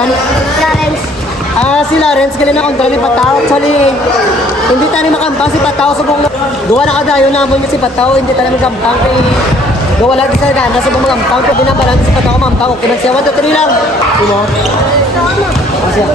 pangalan? Lawrence. Si Lawrence, galing na kontra ni Pataw. Actually, hindi tayo makampang si Pataw. Subong gawa na kadayo naman si Pataw. Hindi tayo makampang. Gawa lagi sa gana. Subong makampang. Pag binabalan si Pataw makampang. Okay, magsiya. 1, 2, 3 lang. Sino? Asya.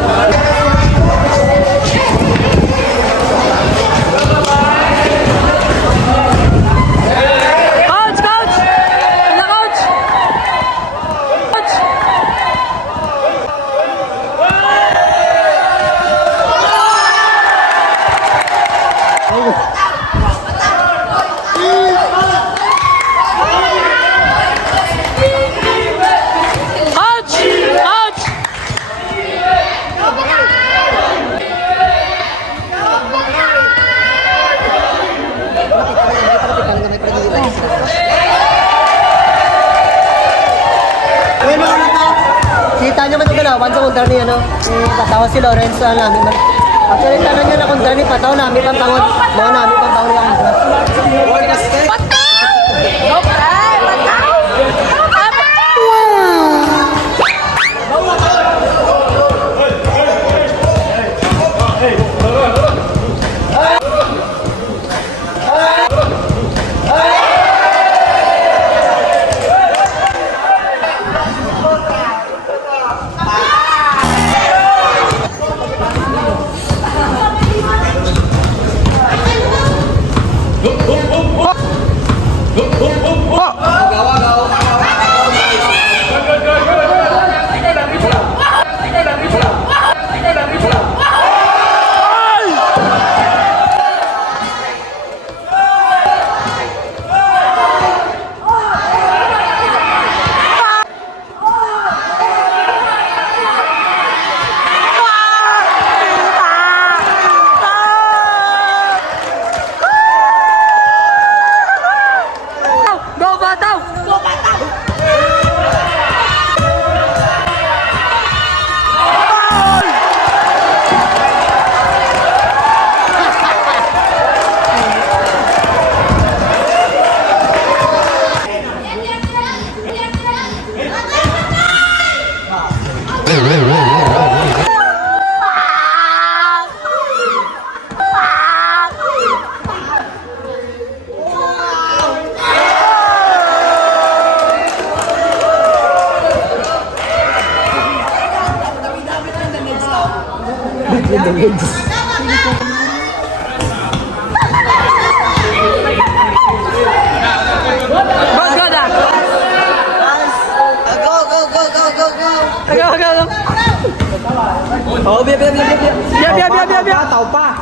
Kita nyo man yung galawan sa kontra ni Pataw si Lawrence namin man. Actually, tanong nyo na kontra ni Pataw namin pangpangon. Mga namin pangpangon yung kontra. Oh, biar. Tahu pa.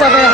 Sabi.